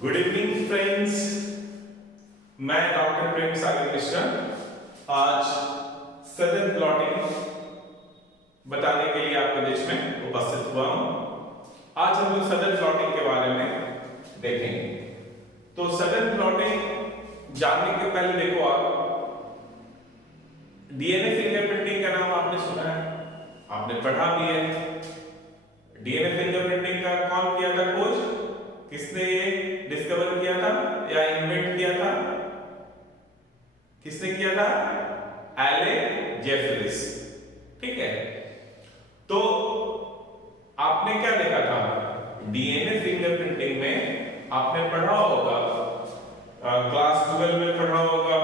Good evening friends, मैं doctor Prem Sagar Mishra आज सदन प्लॉटिंग बताने के लिए आपके बीच में उपस्थित हुआ हूं। आज हम लोग सदन प्लॉटिंग के बारे में देखेंगे। तो सदन प्लॉटिंग जानने के पहले देखो, आप डीएनए फिंगरप्रिंटिंग का नाम आपने सुना है, आपने पढ़ा भी है। डीएनए फिंगरप्रिंटिंग का कौन किया था खोज? किसने ये डिस्कवर किया था या इन्वेंट किया था? किसने किया था? एलेन जेफरिस। ठीक है, तो आपने क्या देखा था डीएनए फिंगरप्रिंटिंग में? आपने पढ़ा होगा, क्लास 12 में पढ़ा होगा,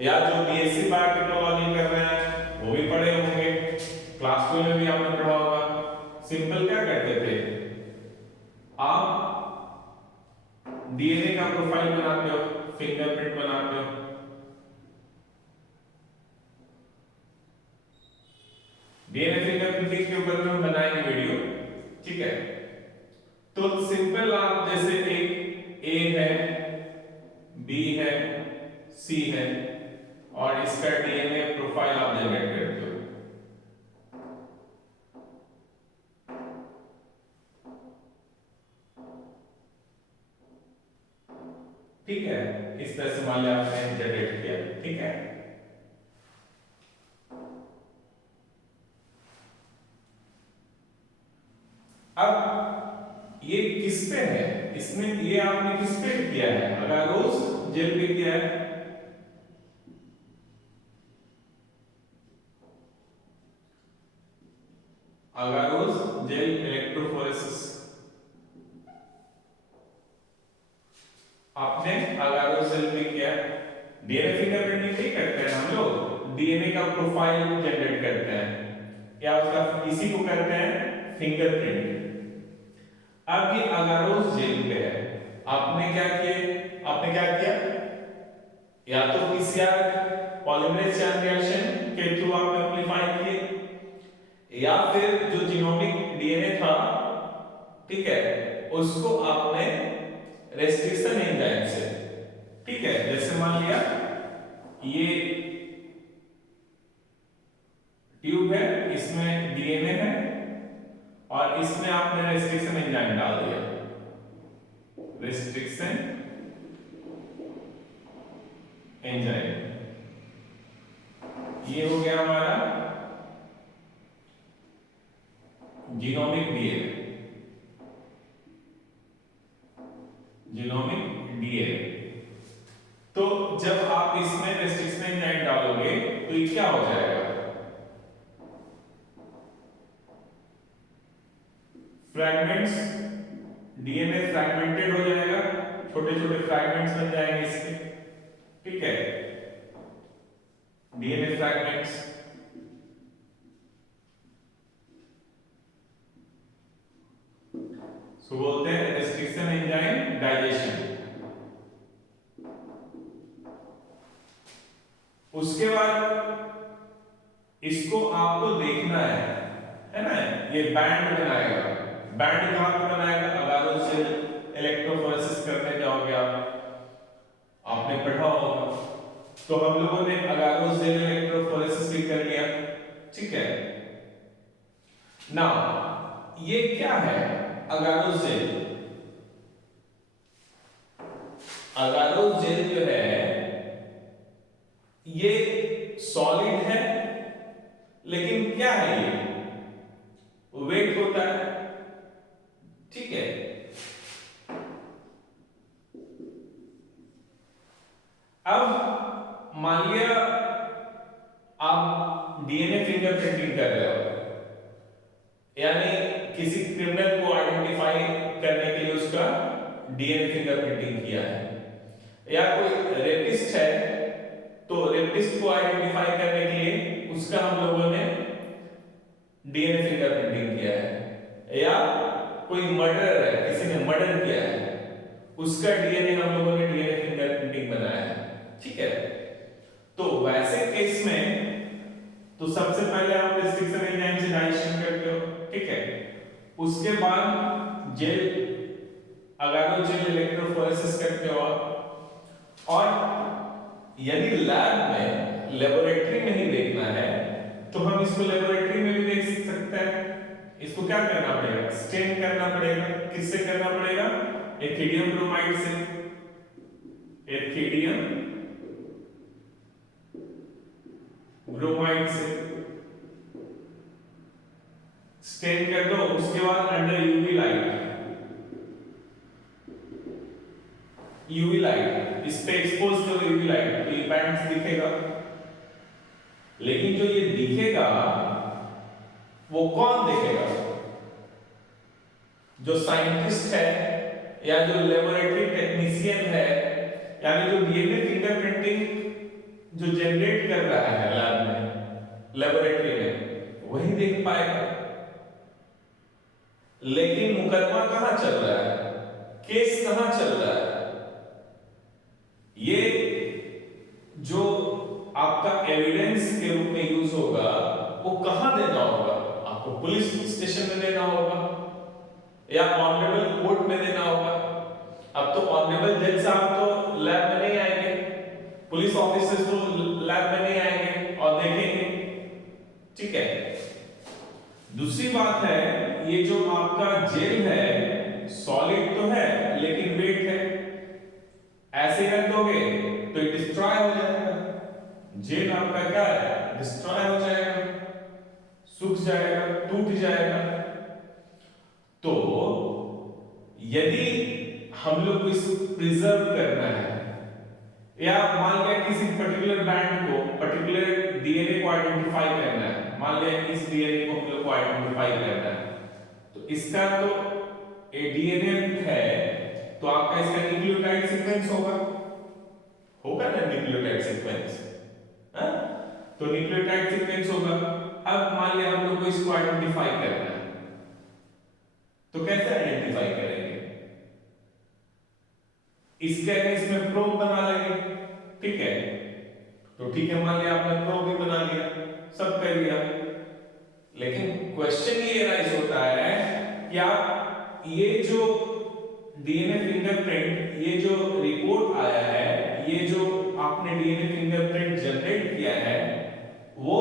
या जो बीएससी बायोटेक्नोलॉजी कर रहे हैं वो भी पढ़े होंगे। क्लास 12 में भी आपने पढ़ा होगा। सिंपल क्या करते थे, आप डीएनए का प्रोफाइल बनाते हो, फिंगरप्रिंट बनाते हो। डीएनए फिंगरप्रिंटिंग के ऊपर हम बनाएंगे वीडियो, ठीक है। तो सिंपल, आप जैसे एक ए है, बी है, सी है और इसका डीएनए प्रोफाइल आप जनरेट करते हो। ठीक है, इस तरह से मान लिया आपने जनरेट किया, ठीक है। अब ये किस पे है? इसमें ये आपने किस पे किया है? अगारोस जेल पे किया है। अगारोस जेल इलेक्ट्रोफोरेसिस, आपने अगारोस जेल पे किया। डीएनए फिंगरप्रिंटिंग नहीं करते हैं हम लोग, डीएनए का प्रोफाइल जनरेट करते हैं या उसका इसी को करते हैं फिंगरप्रिंट। अब ये अगारोस जेल पे है, आपने क्या किया? या तो पीसीआर पॉलीमरेज चेन रिएक्शन के थ्रू आप एम्प्लीफाई किए, या फिर जो जीनोमिक डीएनए था, ठीक है, उसको आपने रेस्ट्रिक्शन एंजाइम से, ठीक है, जैसे मान लिया ये ट्यूब है, इसमें डीएनए है और इसमें आपने रेस्ट्रिक्शन एंजाइम डाल दिया। रेस्ट्रिक्शन एंजाइम, ये हो गया हमारा जीनोमिक डीएनए। तो जब आप इसमें रेस्ट्रिक्शन एंजाइम डालोगे तो ये क्या हो जाएगा? फ्रैगमेंट्स, डीएनए फ्रैगमेंटेड हो जाएगा, छोटे छोटे फ्रैगमेंट्स बन जाएंगे इसके, ठीक है, डीएनए फ्रैगमेंट्स। सो बोलते हैं रेस्ट्रिक्शन एंजाइम डाइजेशन। उसके बाद इसको आपको देखना है ना, ये बैंड बनाएगा। बैंड कहां पर बनाएगा? अगारोस जेल इलेक्ट्रोफोरेसिस करने जाओगे आपने पढ़ा होगा। तो हम लोगों ने अगारोस जेल इलेक्ट्रोफोरेसिस भी कर लिया, ठीक है। नाउ ये क्या है अगारोस जेल? अगारोस जेल जो है ये सॉलिड है, लेकिन क्या है ये? वेट होता है, ठीक है। अब मान लिया आप डीएनए फिंगरप्रिंटिंग कर रहे हो, यानी किसी क्रिमिनल को आइडेंटिफाई करने के लिए उसका डीएनए फिंगरप्रिंटिंग किया है, या कोई रेपिस्ट है तो रेपिस्ट को आइडेंटिफाई करने के लिए उसका हम लोगों ने डीएनए फिंगरप्रिंटिंग किया है, या कोई मर्डरर है, किसी ने मर्डर किया है, उसका डीएनए हम लोगों ने डीएनए फिंगरप्रिंटिंग बनाया है, ठीक है। तो वैसे केस में तो सबसे पहले आप रेस्ट्रिक्शन एंजाइम से डाइजेशन करते हो, ठीक है। उसके बाद जेल अगारोजेल इलेक्ट्रोफोरेसिस करते हो और यदि लैब में लेबोरेटरी में ही देखना है तो हम इसको लेबोरेटरी में भी देख सकते हैं। इसको क्या करना पड़ेगा, स्टेन करना पड़ेगा। किससे करना पड़ेगा, एथिडियम ब्रोमाइड से। एथिडियम ब्रोमाइड से स्टेन कर दो, उसके बाद अंडर यूवी लाइट इस पे एक्सपोज करो यूवी लाइट, तो ये बैंड्स दिखेगा। लेकिन जो ये दिखेगा वो कौन देखेगा, जो साइंटिस्ट है या जो लेबोरेटरी टेक्नीशियन है, यानी जो डीएनए फिंगरप्रिंटिंग जो जनरेट कर रहा है लैब में, लेबोरेटरी में, वही देख पाएगा। लेकिन मुकदमा कहां चल रहा है, केस कहां चल रहा है, ये जो आपका एविडेंस के रूप में यूज होगा वो कहां देना होगा, आपको पुलिस स्टेशन में देना होगा या ऑनरेबल कोर्ट में देना होगा। अब तो ऑनरेबल जज साहब तो लैब में नहीं आएंगे, पुलिस ऑफिसर्स तो लैब में नहीं आएंगे और देखेंगे, ठीक है। दूसरी बात है, ये जो आपका जेल है सॉलिड तो है लेकिन वेट है, ऐसे रख दोगे तो ये डिस्ट्रॉय हो जाएगा। जेल आपका क्या है, डिस्ट्रॉय हो जाएगा, सूख जाएगा, टूट जाएगा। तो यदि हम लोग को इसको प्रिजर्व करना है या मान लिया किसी पर्टिकुलर बैंड को, पर्टिकुलर डीएनए को आइडेंटिफाई करना है, मान लिया इस डीएनए को हम लोग को आइडेंटिफाई करना है, तो इसका तो डीएनए है तो आपका इसका न्यूक्लियोटाइड सीक्वेंस होगा ना, न्यूक्लियोटाइड सीक्वेंस, हाँ? तो न्यूक्लियोटाइड सीक्वेंस होगा। अब मान लिया हम लोग को इसको आइडेंटिफाई करना है, तो कैसे आइडेंटिफाई करेंगे, इसके अगेंस्ट में प्रोब बना लेंगे, ठीक है। तो ठीक है, मान लिया आपने प्रोब भी बना लिया, सब कर लिया, लेकिन क्वेश्चन ये राइज होता है कि आप ये जो डीएनए फिंगरप्रिंट, ये जो रिपोर्ट आया है, ये जो आपने डीएनए फिंगरप्रिंट जनरेट किया है, वो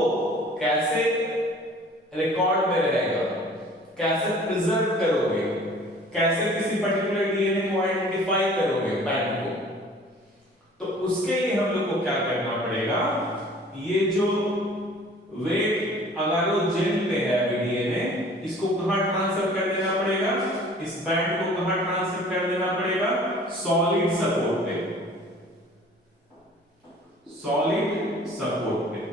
कैसे रिकॉर्ड में रहेगा, कैसे प्रिजर्व करोगे, कैसे किसी पर्टिकुलर डीएनए को आइडेंटिफाई करोगे बैंड को। तो उसके लिए हम लोग को क्या करना पड़ेगा, ये जो वेट अगारोजेल पे है अभी डीएनए, इसको कहां ट्रांसफर कर देना पड़ेगा, इस बैंड को कहां ट्रांसफर कर देना पड़ेगा, सॉलिड सपोर्ट पे, सॉलिड सपोर्ट पे।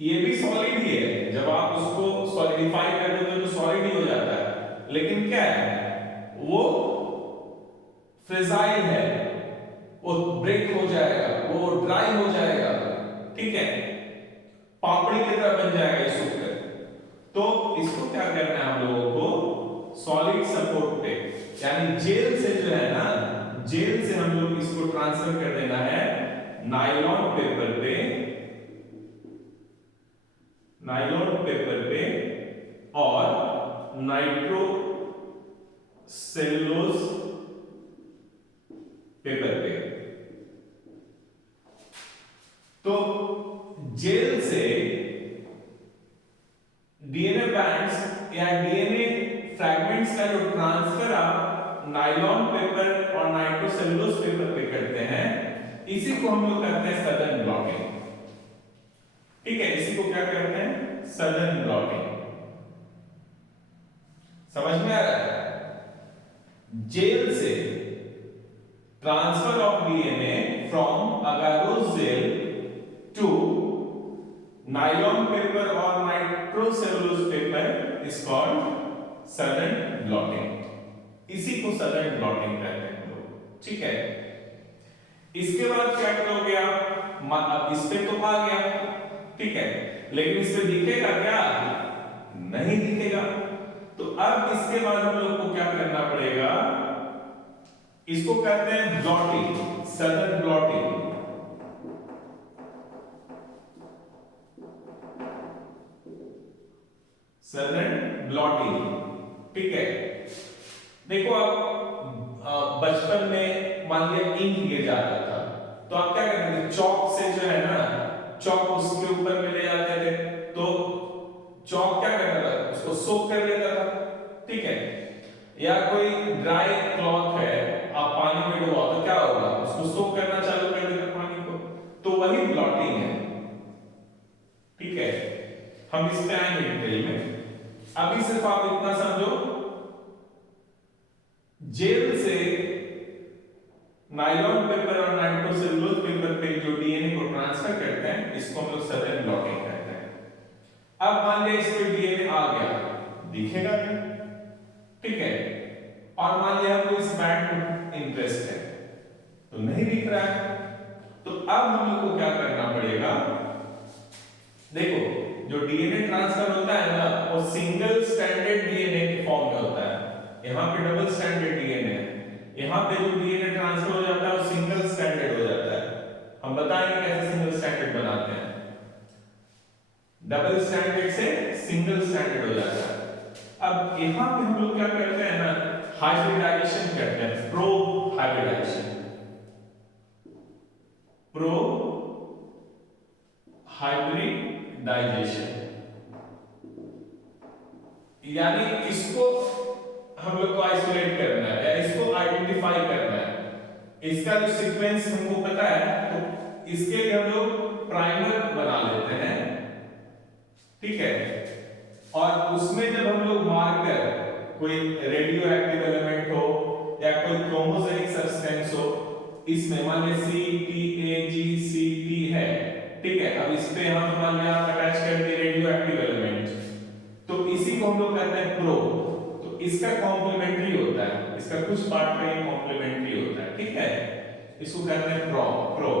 ये भी सॉलिड ही है, जब आप उसको सॉलिडिफाई कर देते हो तो सॉलिड ही हो जाता है, लेकिन क्या है वो फ्रेजाइल है, वो ब्रेक हो जाएगा, वो ड्राई हो जाएगा, ठीक है, पापड़ी की तरह बन जाएगा ये सूख कर। तो इसको क्या करना है हम लोगों को, सॉलिड सपोर्ट पे, यानी जेल से जो है ना, जेल से हम लोग इसको ट्रांसफर कर देना है नायलॉन पेपर पे, नायलॉन पेपर पे और नाइट्रो सेलुलोज पेपर पे। तो जेल से डीएनए बैंड्स या डीएनए फ्रैगमेंट्स का जो ट्रांसफर आप नायलॉन पेपर और नाइट्रोसेलुलोज पेपर पे करते हैं, इसी को हम लोग करते हैं सदर्न ब्लॉटिंग, ठीक है। इसी को क्या करते हैं, सदर्न ब्लॉटिंग। समझ में आ रहा है, जेल से transfer of DNA from agarose gel to nylon paper और nitrocellulose paper is called Southern blotting. इसी को सदर्न ब्लॉटिंग कहते हैं लोग, ठीक है। इसके बाद क्या करोगे आप, इस पे तो आ गया, ठीक है, लेकिन इस पे दिखेगा क्या, नहीं दिखेगा। तो अब इसके बाद हम लोग को क्या करना पड़ेगा, इसको कहते हैं blotting, southern blotting. Southern blotting ठीक है। देखो आप बचपन में मान लिया इंक गिर जाता था तो आप क्या करते थे, चौक से जो है ना, चौक उसके ऊपर में ले जाते थे, तो चौक क्या करता था, उसको सोक कर लेता था, ठीक है। या कोई ड्राई क्लॉथ है, आप पानी में डुबाओ तो क्या होगा, उसको सोक करना चालू कर देगा पानी को, तो वही ब्लॉटिंग है, ठीक है। हम इस पे आएंगे डिटेल में, अभी सिर्फ आप इतना समझो, जेल से नायलॉन पेपर और नाइट्रोसेलुलोज पेपर पे जो डीएनए को ट्रांसफर करते हैं, इसको हम लोग सदन ब्लॉटिंग कहते हैं। अब मान लिया इस पे डीएनए आ गया, दिखेगा नहीं, ठीक है, और मान लिया हमको इस बैंड में इंटरेस्ट है तो नहीं दिख रहा है, तो अब हम लोग को क्या करना पड़ेगा, देखो जो डीएनए ट्रांसफर होता है ना, वो सिंगल स्ट्रैंडेड डीएनए के फॉर्म में होता है, यहाँ पे डबल स्ट्रैंडेड डीएनए है, यहाँ पे जो डीएनए ट्रांसफर हो जाता है वो सिंगल स्ट्रैंडेड हो जाता है। हम बताएंगे कैसे सिंगल स्ट्रैंडेड बनाते हैं, डबल स्ट्रैंडेड से सिंगल स्ट्रैंडेड हो जाता है। अब यहाँ पे हम लोग क्या करते हैं ना, हाइब्रिडाइजेशन करते हैं, प्रो हाइब्रिडाइजेशन, प्रो हाइब्रिडाइजेशन, यानी इसको हम लोग को आइसोलेट करना है या इसको आइडेंटिफाई करना है, इसका जो सीक्वेंस हमको पता है तो इसके लिए हम लोग प्राइमर बना लेते हैं, ठीक है। और उसमें जब हम लोग मार्कर, कोई रेडियो एक्टिव एलिमेंट हो या कोई क्रोमोजेनिक सब्सटेंस हो, इसमें मान लीजिए CTAGCT है, ठीक है, अब इस पे हम मान लिया अटैच कर दिए रेडियो एक्टिव एलिमेंट, तो इसी को हम लोग कहते हैं प्रो, तो इसका कॉम्प्लीमेंट्री होता है, इसका कुछ पार्ट का ही कॉम्प्लीमेंट्री होता है, ठीक है, इसको कहते हैं प्रो,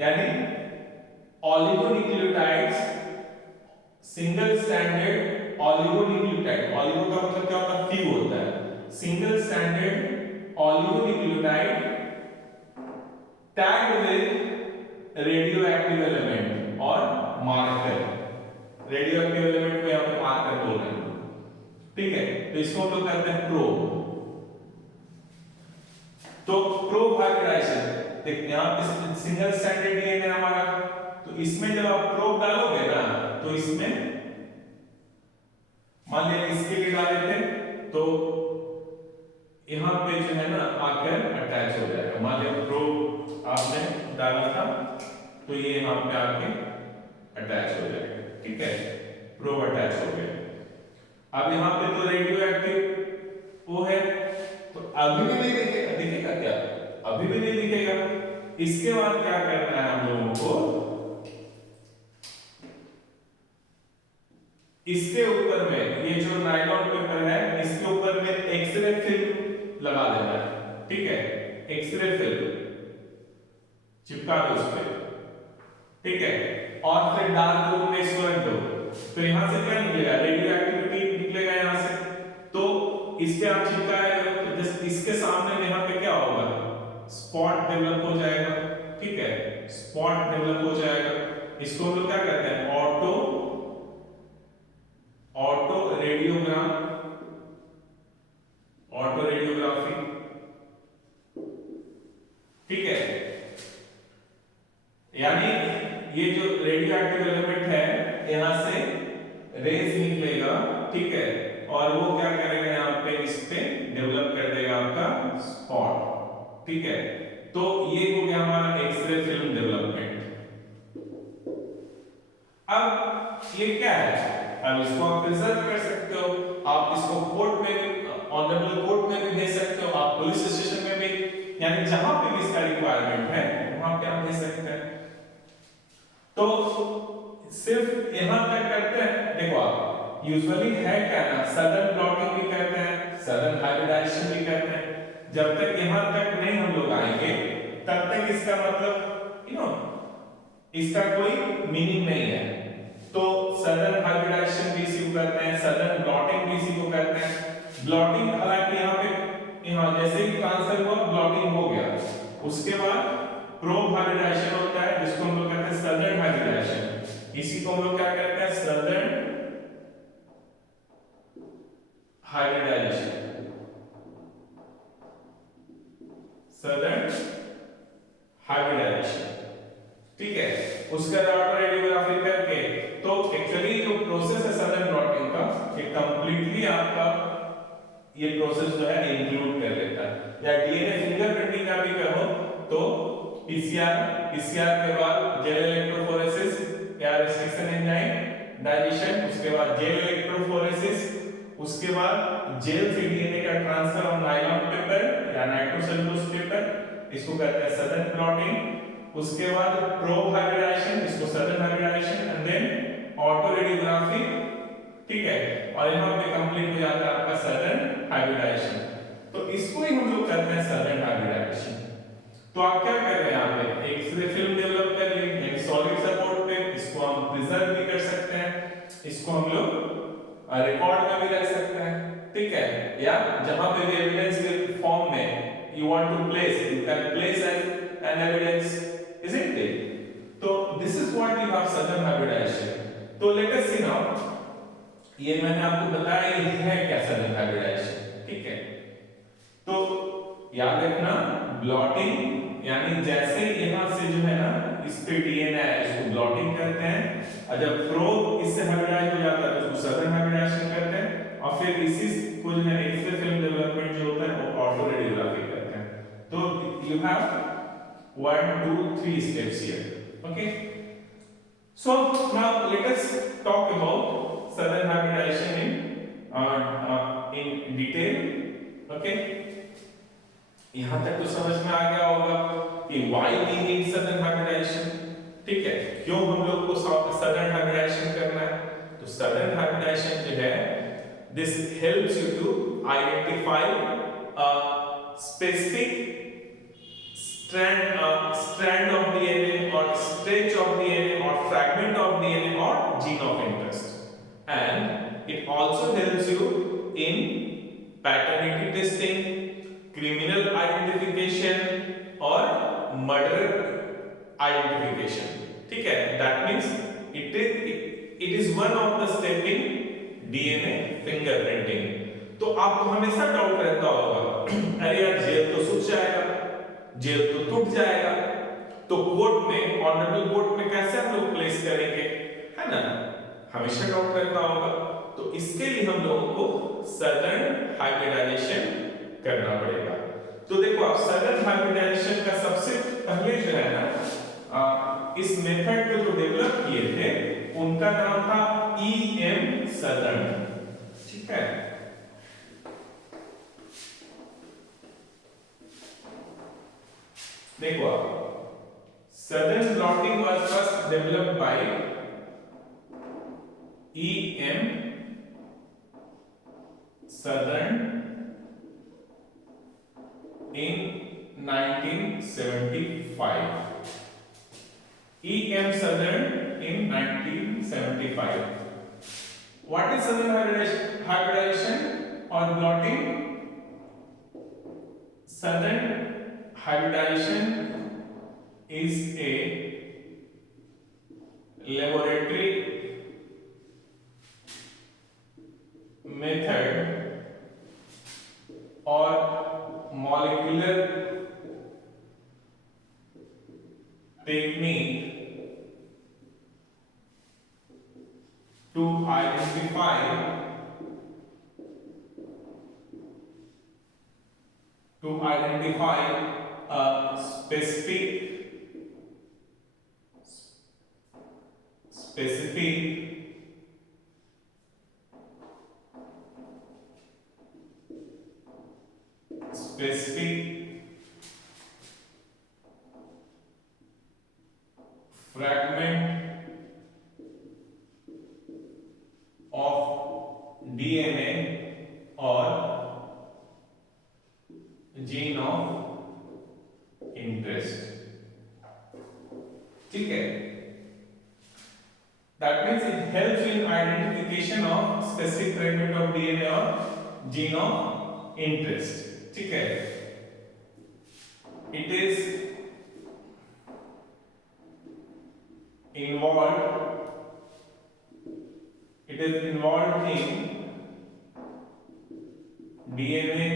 यानी oligonucleotides, single stranded oligonucleotide, oligo का मतलब क्या होता है, फ्यू होता है, single stranded oligonucleotide tagged with radioactive element और मार्कर, रेडियोएक्टिव एलिमेंट को यहाँ पे मार्कर बोल रहे हैं, ठीक है, तो इसको हम लोग कहते हैं प्रो। तो प्रो हाइब्रिडाइजेशन, देखिए यहाँ पे सिंगल स्ट्रैंडेड डीएनए हमारा, तो इसमें जब आप प्रोब डालोगे ना, तो इसमें मान लिया इसके लिए डाले थे तो यहाँ पे जो है ना आकर अटैच हो जाएगा, मान लिया प्रोब आपने डाला था तो ये यहाँ पे आके अटैच हो जाएगा, ठीक है, प्रोब अटैच हो गया। अब यहाँ पे तो रेडियो एक्टिव वो है तो अभी भी नहीं दिखेगा, दिखेगा क्या, अभी भी नहीं दिखेगा। इसके बाद क्या करना है हम लोगों को, इसके ऊपर में ये जो नायलॉन पेपर है इसके ऊपर में एक्सरे फिल्म लगा देना है, ठीक है, एक्सरे फिल्म चिपका दो उस पे, ठीक है, और फिर डार्क रूम में इसको रख दो, तो यहां से क्या निकलेगा, रेडियो एक्टिविटी निकलेगा यहां से, तो इस पे आप चिपकाए तो जस्ट इसके सामने में यहां पे क्या होगा, स्पॉट डेवलप हो जाएगा, ठीक है, स्पॉट डेवलप हो जाएगा, इसको हम लोग क्या कहते हैं, ऑटो रेडियोग्राम, ऑटो रेडियोग्राफी, ठीक है, यानी ये जो रेडियो एक्टिव एलिमेंट है यहां से रेज निकलेगा, ठीक है, और वो क्या करेगा यहाँ पे इस पे डेवलप कर देगा आपका स्पॉट, ठीक है, तो ये हो गया हमारा एक्सरे फिल्म डेवलपमेंट। अब ये क्या है, अब इसको आप प्रिजर्व कर सकते हो, आप इसको कोर्ट में भी, ऑनरेबल कोर्ट में भी भेज सकते हो, आप पुलिस स्टेशन में भी, यानी जहां पे भी इसका रिक्वायरमेंट है वहां पे आप भेज सकते हैं। तो सिर्फ यहां तक करते हैं, देखो आप यूजुअली है क्या ना, सडन ब्लॉटिंग भी करते हैं, सडन हाइब्रिडाइजेशन भी करते हैं, जब तक यहां तक नहीं हम लोग आएंगे तब तक इसका मतलब इसका कोई मीनिंग नहीं है। तो सडन हाइब्रिडाइजेशन भी इसी को करते हैं, सडन ब्लॉटिंग भी इसी को करते हैं। ब्लॉटिंग हालांकि यहाँ जैसे ही ट्रांसफर हुआ ब्लॉटिंग हो गया, उसके बाद प्रोब हाइब्रिडाइजेशन होता है जिसको हम लोग कहते हैं सदर्न हाइब्रिडाइजेशन, इसी को हम लोग क्या कहते हैं, सदर्न हाइब्रिडाइजेशन, सदर्न हाइब्रिडाइजेशन, ठीक है। उसका ऑटोरेडियोग्राफी करके तो एक्चुअली जो प्रोसेस है सदर्न ब्लॉटिंग का, ये कंप्लीटली आपका ये प्रोसेस जो है इंक्लूड कर लेता है। या डीएनए फिंगरप्रिंटिंग का भी कहो तो पीसीआर के बाद जेल इलेक्ट्रोफोरेसिस या रेस्ट्रिक्शन एंजाइम डाइजेशन, उसके बाद जेल इलेक्ट्रोफोरेसिस, उसके बाद जेल से डीएनए का ट्रांसफर ऑन नायलॉन पेपर या नाइट्रोसेलुलोज पेपर, इसको कहते हैं सदर्न ब्लॉटिंग। उसके बाद प्रोब हाइब्रिडाइजेशन, इसको Southern hybridization, and then autoradiography, ठीक है। और यहां पे कंप्लीट हो जाता है आपका सदर्न हाइब्रिडाइजेशन। तो इसको ही हम लोग कहते हैं सदर्न हाइब्रिडाइजेशन। तो आप क्या कर रहे हैं यहाँ पे, एक फिल्म डेवलप कर ली एक सॉलिड सपोर्ट पे, इसको हम प्रिजर्व भी कर सकते हैं, इसको हम लोग रिकॉर्ड में भी रख सकते हैं, ठीक है। या जहां पे भी एविडेंस के फॉर्म में you want to place, you can place an evidence, isn't it. तो this is what you have Southern hybridisation. तो लेट अस सी नाउ, ये मैंने आपको बताया ये है क्या सदर्न हाइब्रिडाइजेशन, ठीक है। तो याद रखना ब्लॉटिंग यानी जैसे यहां से जो है ना इस पे डीएनए है, इसको ब्लॉटिंग करते हैं, और जब प्रोब इससे हाइब्रिडाइज हो जाता है तो उसको सदर्न हाइब्रिडाइजेशन करते हैं, और फिर इसी को जो है एक्स-रे फिल्म डेवलपमेंट जो होता है वो ऑटो रेडियोग्राफी करते हैं। तो you have 1 2 3 steps here, okay. So now let us talk about sudden hybridization in detail, okay? यहाँ तक तो समझ में आ गया होगा कि why we need sudden hybridization, ठीक है, क्यों हम लोग को sudden hybridization करना है। तो sudden hybridization जो है this helps you to identify a specific strand of DNA or stretch of DNA or fragment of DNA or gene of interest, and it also helps you in paternity testing, criminal identification or murder identification, ठीक है। that means it is one of the step in DNA fingerprinting। तो आपको हमेशा doubt रहता होगा अरे यार jail तो सूख जाएगा, जेल तो टूट जाएगा, तो कोर्ट में ऑनरेबल कोर्ट में कैसे हम लोग प्लेस करेंगे, है ना, हमेशा डाउट रहता होगा। तो इसके लिए हम लोगों को सदर्न हाइब्रिडाइजेशन करना पड़ेगा। तो देखो आप सदर्न हाइब्रिडाइजेशन का सबसे पहले जो है ना इस मेथड को जो डेवलप किए थे उनका नाम था ईएम सदर्न, ठीक है। देखो आप southern blotting was first developed by EM southern in 1975, E.M. Southern in 1975. What is Southern hybridization or blotting? Southern hybridization is a laboratory method or molecular technique to identify a specific fragment of DNA or gene of interest, ठीक है। That means it helps in identification of specific fragment of DNA or gene of interest, ठीक है। It is involved in DNA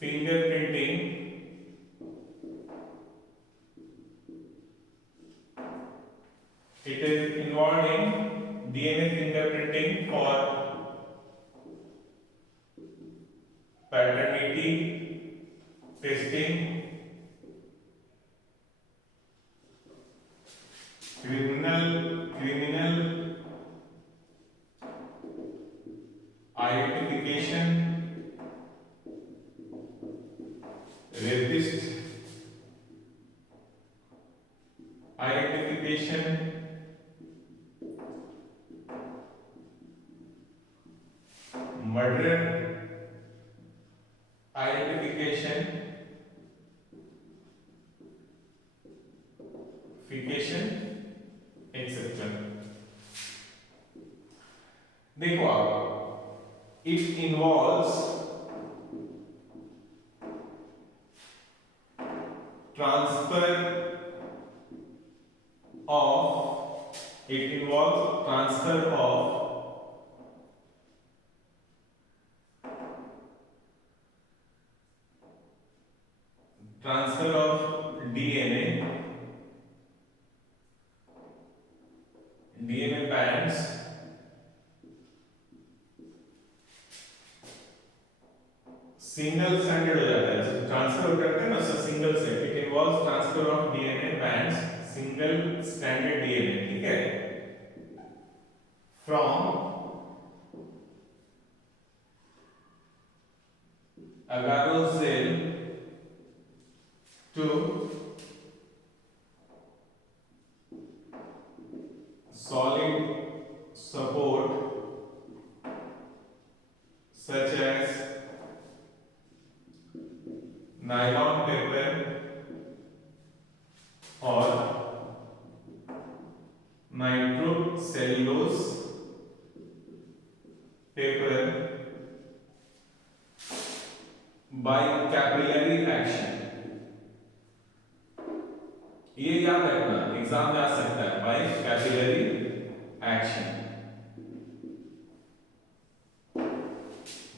fingerprinting it is involved in DNA fingerprinting for paternity testing, criminal identification, rapist identification, murderer identification, etc. देखो आप, it involves transfer of DNA bands single stranded हो जाता है, जब transfer करते हैं ना sir single से, it involves transfer of DNA bands, single stranded DNA, ठीक है, from agarose to solid support such as nylon paper or nitrocellulose paper by capillary action. ये याद रखना, एग्जाम में आ सकता है, by capillary action.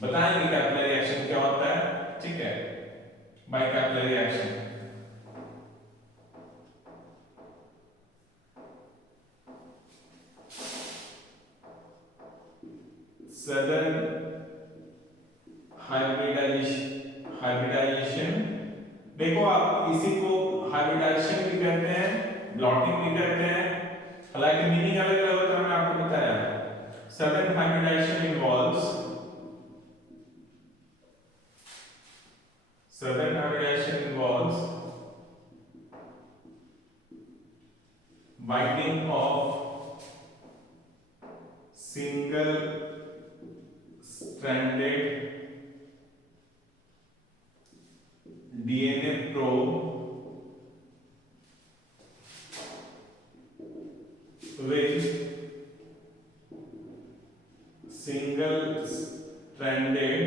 बताएंगे कैपिलरी एक्शन क्या होता है, ठीक है, by capillary action. Southern hybridization, देखो आप इसी को हाइब्रिडाइजेशन भी कहते हैं, ब्लॉटिंग भी कहते हैं, हालांकि मीनिंग अलग अलग होता है, मैंने आपको बताया. Southern hybridization involves binding of single stranded DNA probe with single stranded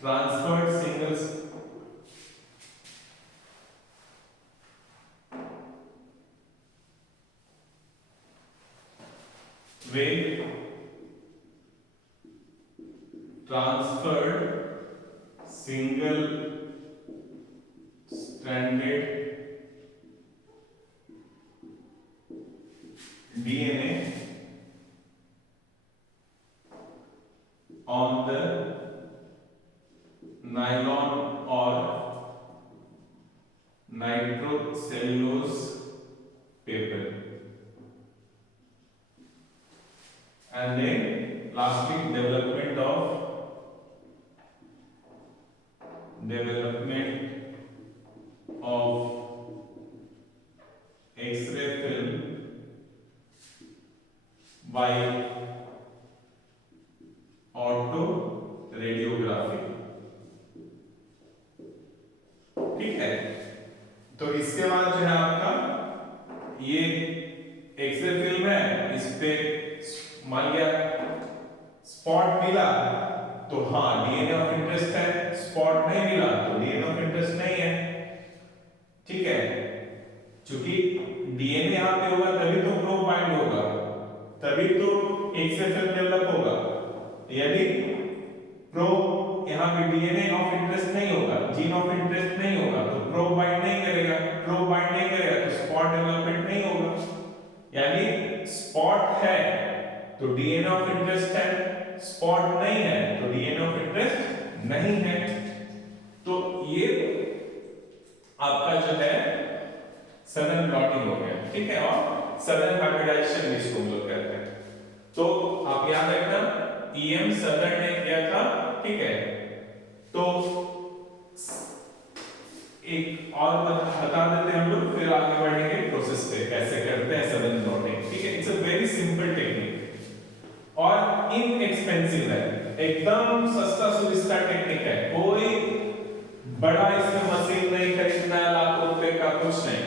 transferred singles with transferred single stranded DNA on the nylon or nitrocellulose paper. And then lastly, development of X-ray film by auto radiography, ठीक है. तो इसके बाद जो है आपका ये x ray film है, इस पे मान लिया स्पॉट मिला तो हाँ डीएनए ऑफ इंटरेस्ट है, स्पॉट नहीं मिला तो डीएनए ऑफ इंटरेस्ट नहीं है। ठीक है, क्योंकि डीएनए यहां पे होगा तभी तो प्रोब बाइंड होगा, तभी तो एक से फिर डेवलप होगा। यदि प्रोब यहां पे डीएनए ऑफ इंटरेस्ट नहीं होगा, जीन ऑफ इंटरेस्ट नहीं होगा, तो प्रोब बाइंड नहीं करेगा, प्रोब बाइंड नहीं करेगा तो स्पॉट डेवलपमेंट नहीं होगा। यानी स्पॉट है तो डीएनए ऑफ इंटरेस्ट है, स्पॉट नहीं है तो डीएनए ऑफ इंटरेस्ट नहीं है। तो ये आपका जो है सडन ब्लॉटिंग हो गया। ठीक है, और सडन हाइब्रिडाइजेशन इसको हम लोग कहते हैं। तो आप याद रखना ईएम सदर्न ने किया था। ठीक है, तो एक और बता देते हैं हम लोग, फिर आगे बढ़ेंगे प्रोसेस पे कैसे करते हैं सडन ब्लॉटिंग। ठीक है, it's a very simple technique और इनएक्सपेंसिव है, एकदम सस्ता सुविस्ता टेक्निक है, कोई बड़ा इसमें मशीन नहीं खरीदना है, लाखों रुपए का कुछ नहीं।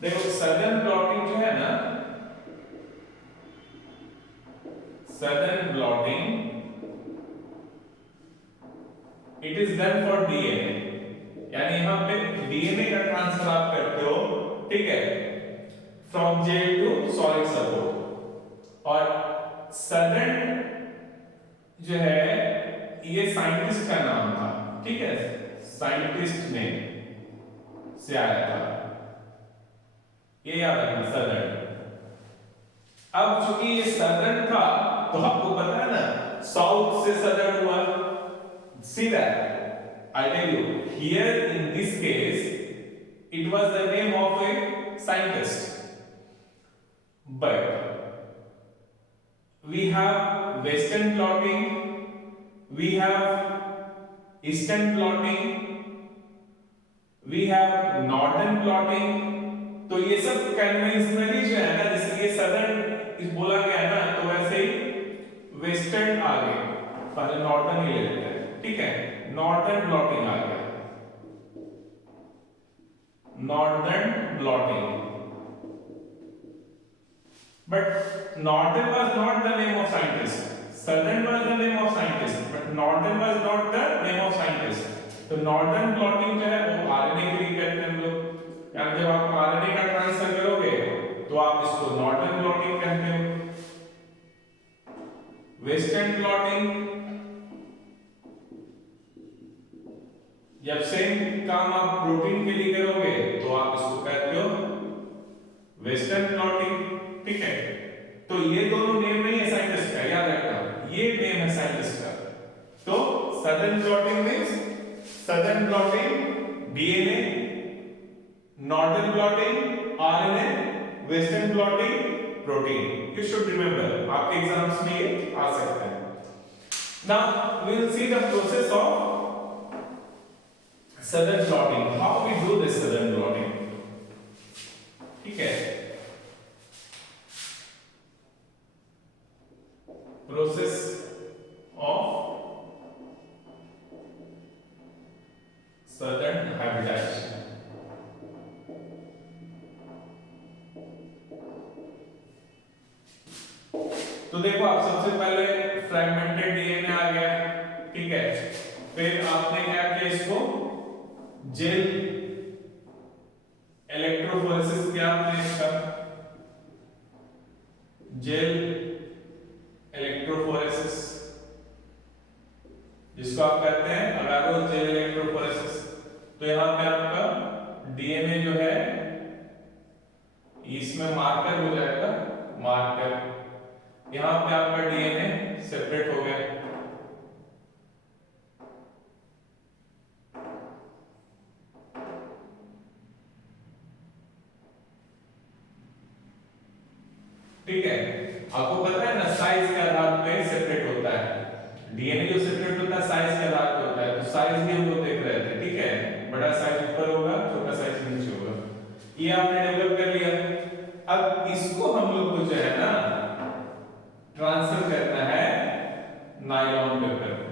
देखो सडन ब्लॉटिंग जो है ना, sudden blotting it is done for DNA, यानी यहां पे डीएनए का ट्रांसफर आप करते हो। ठीक है, from gel to solid support. और सडन जो है ये साइंटिस्ट का नाम था। ठीक है, साइंटिस्ट ने से आया था, ये याद रखना सदर्न। अब चूंकि ये सदर्न था तो आपको पता है ना साउथ से सदर्न हुआ। See that I tell you here in this case it was the name of a scientist, but we have western blotting, we have eastern blotting, we have northern blotting। तो ये सब conventionally जो है ना, जैसे ये southern इस बोला गया है ना, तो वैसे ही वेस्टर्न आ गए, पहले नॉर्दर्न ही ले लेते हैं। ठीक है, नॉर्दर्न ब्लॉटिंग आ गया, northern blotting. But northern was not the name of scientist, southern was the name of scientist, but northern was not the name of scientist. तो नॉर्दर्न ब्लॉटिंग जो है वो आरएनए के लिए करते हैं हम लोग, यानी जब आप आरएनए का ट्रांसफर करोगे तो आप इसको नॉर्दर्न ब्लॉटिंग कहते हो। वेस्टर्न ब्लॉटिंग जब सेम काम आप प्रोटीन के लिए करोगे तो आप इसको कहते हो वेस्टर्न ब्लॉटिंग। ठीक है, तो ये दोनों नेम नहीं है साइंटिस्ट का, याद रखना ये नेम है साइंटिस्ट का। तो Southern blotting means Southern blotting DNA, northern blotting RNA, western blotting protein. You should remember, आपके एग्जाम्स में ये आ सकता है। Now we will see the process of southern blotting, how we do this southern blotting। ठीक है, process of southern hybridization। तो देखो आप सबसे पहले फ्रैगमेंटेड डीएनए आ गया। ठीक है, फिर आपने क्या किया, इसको जेल इलेक्ट्रोफोरेसिस किया आपने, इसका जेल इलेक्ट्रोफोरेसिस जिसको आप कहते हैं अगारो जेल इलेक्ट्रोफोरेसिस। तो यहां पे आपका डीएनए जो है इसमें मार्कर हो जाएगा, मार्कर। यहां पे आपका डीएनए सेपरेट हो गया। ठीक है, आपको पता है ना साइज के आधार पे सेपरेट होता है डीएनए, जो सेपरेट होता है साइज के आधार पे होता है। तो साइज भी हम लोग देख रहे थे। ठीक है, बड़ा साइज ऊपर होगा, छोटा साइज नीचे होगा, ये आपने डेवलप कर लिया। अब इसको हम लोग को जो है ना ट्रांसफर करना है नायलॉन पेपर पे।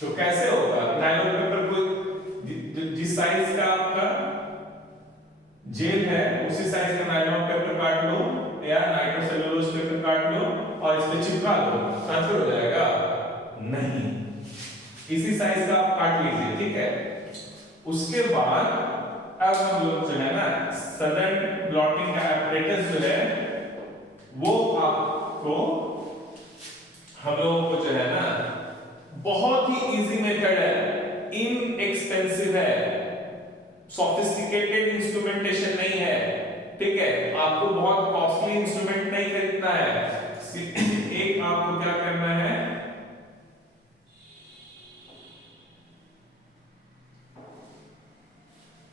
तो कैसे होगा, नायलॉन पेपर को जिस साइज का आपका जेल है उसी साइज का नायलॉन पेपर काट लो या नाइट्रोसेलुलोज पेपर काट लो और इस पे चिपका दो, ट्रांसफर हो जाएगा। नहीं, इसी साइज का आप काट लीजिए, ठीक है। उसके बाद अब हम लोग जो है ना सडन ब्लॉटिंग का एपरेटस जो है वो आपको हम लोगों को जो है ना बहुत ही इजी मेथड है, इनएक्सपेंसिव है, सोफिस्टिकेटेड इंस्ट्रूमेंटेशन नहीं है, ठीक है। आपको बहुत कॉस्टली इंस्ट्रूमेंट नहीं खरीदना है, सिर्फ एक आपको क्या करना है,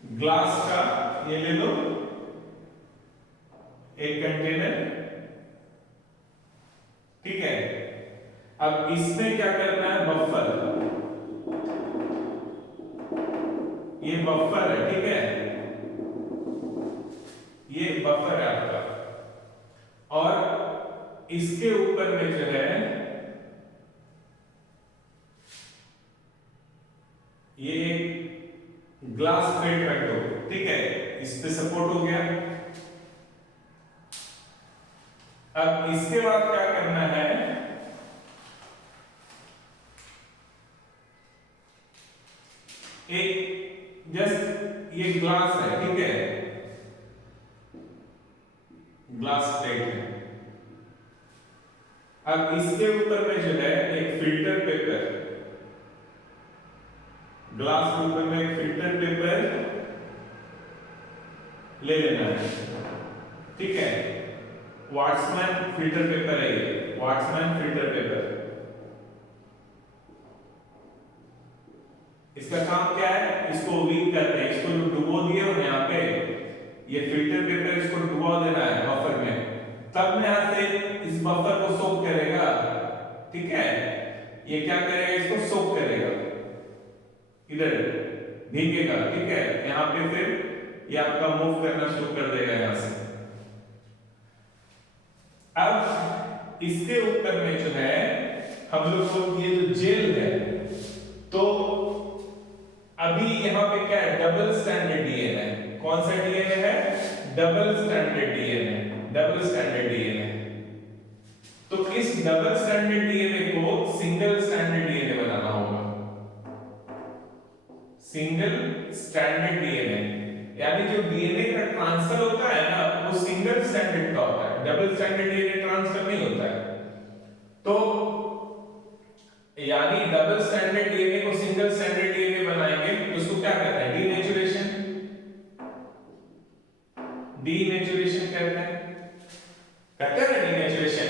ग्लास का ये ले लो एक कंटेनर, ठीक है। अब इसमें क्या करना है, बफर, ये बफर है, ठीक है, ये बफर है आपका, और इसके ऊपर में जो है ये ग्लास प्लेट रख दो, ठीक है, इस पे सपोर्ट हो गया। अब इसके बाद क्या करना है, एक जस्ट ये ग्लास है, ठीक है, ग्लास प्लेट है। अब इसके ऊपर में जो है एक फिल्टर पेपर, ग्लास के ऊपर में एक फिल्टर पेपर ले लेना है, ठीक है। वाट्समैन फिल्टर पेपर है ये, वाट्समैन फिल्टर पेपर। इसका काम क्या है, इसको वीक करते हैं, इसको डुबो दिए हो यहाँ पे, ये फिल्टर पेपर इसको डुबो देना है बफर में, तब में यहाँ से इस बफर को सोक करेगा, ठीक है। ये क्या करेगा, इसको सोक करेगा, इधर भीगेगा, ठीक है। यहाँ पे फिर ये आपका मूव करना शुरू कर देगा यहाँ से। अब इसके ऊपर में जो है हम लोग को ये जो जेल है, तो अभी यहाँ पे क्या है, डबल स्टैंडर्ड डीएनए है। कौन सा डीएनए है, double standard DNA, double standard DNA. तो इस डबल स्टैंडर्ड डीएनए को सिंगल स्टैंडर्ड डीएनए बनाना होगा, सिंगल स्टैंडर्ड डीएनए, यानी जो डीएनए का ट्रांसफर होता है ना वो सिंगल स्टैंडर्ड का होता है, डबल स्टैंडर्ड डीएनए ट्रांसफर नहीं होता है। तो यानी डबल स्टैंडर्ड डीएनए को सिंगल स्टैंडर्ड डीएनए बनाएंगे तो उसको क्या कहते हैं, डीनेचुरेशन, डीनेचुरेशन कहते हैं ना, डीनेचुरेशन।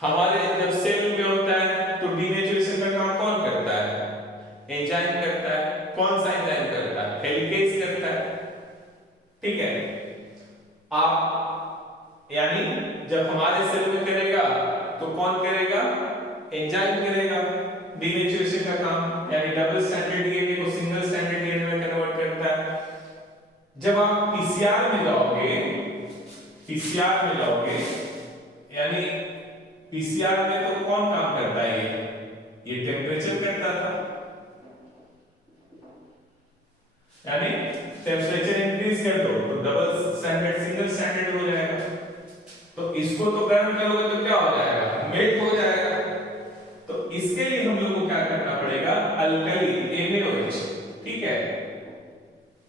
हमारे जब सेल में होता है तो डीनेचुरेशन का काम कौन करता है, एंजाइम करता है। कौन सा एंजाइम करता है, हेलिकेज करता है, ठीक है। आप यानी जब हमारे सेल में करेगा तो कौन करेगा, एंजाइम करेगा डीनेचुरेशन का काम, यानी डबल स्टैंडर्ड डीएनए को सिंगल स्टैंडर्ड डीएनए में कन्वर्ट करता है। जब आप पीसीआर में जाओगे, पीसीआर में जाओगे, यानी पीसीआर में तो कौन काम करता है, ये टेम्परेचर करता था, यानी टेम्परेचर इंक्रीज कर दो तो डबल स्टैंडर्ड सिंगल स्टैंडर्ड हो जाएगा। तो इसको तो गर्म करोगे तो क्या हो जाएगा, मेल्ट हो जाएगा। तो इसके लिए हम लोग को क्या करना पड़ेगा, अल्कली NaOH, ठीक है।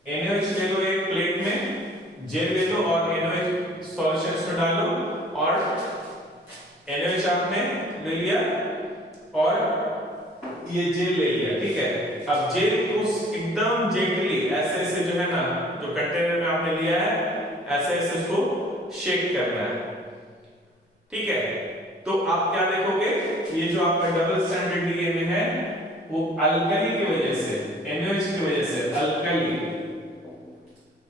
NaOH ले लो एक प्लेट में, जेल ले लो और NaOH सॉल्यूशन में डालो, और NaOH आपने ले लिया और ये जेल ले लिया, ठीक है। अब जेल को एकदम जेंटली ऐसे ऐसे जो है ना, जो कंटेनर में आपने लिया है ऐसे ऐसे इसको शेक करना है, ठीक है। तो आप क्या देखोगे, ये जो आपका डबल स्टैंडर्ड डीएनए है वो अल्कली की वजह से, NaOH की वजह से,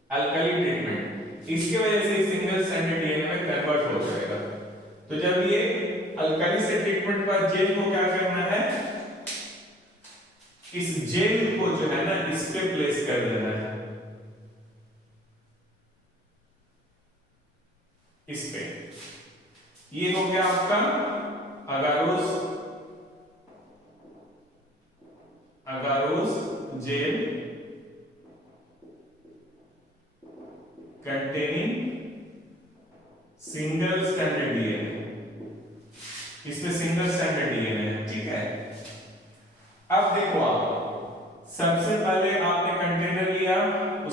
अल्कली ट्रीटमेंट, इसकी वजह से सिंगल स्टैंडर्ड डीएनए में कन्वर्ट हो जाएगा। तो जब ये अल्कली से ट्रीटमेंट पर जेल को क्या करना है, इस जेल को जो है ना इस पे प्लेस कर देना है, इस पे। ये हो गया आपका agarose gel containing single standard DNA, इसमें सिंगल स्टैंडर्ड डीएनए है, ठीक है।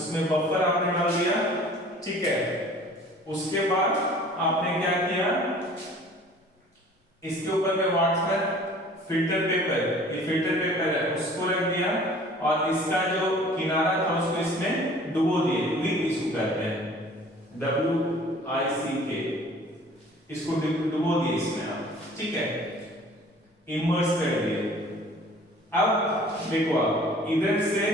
उसमें बफर आपने डाल दिया, ठीक है। उसके बाद आपने क्या किया, इसके ऊपर में व्हाट्सएप फिल्टर पेपर, ये फिल्टर पेपर है उसको रख दिया, और इसका जो किनारा था उसको इसमें डुबो दिए, विक इसको कहते हैं, WICK, इसको डुबो दिए इसमें आप, ठीक है, इमर्स कर दिए। अब देखो आप इधर से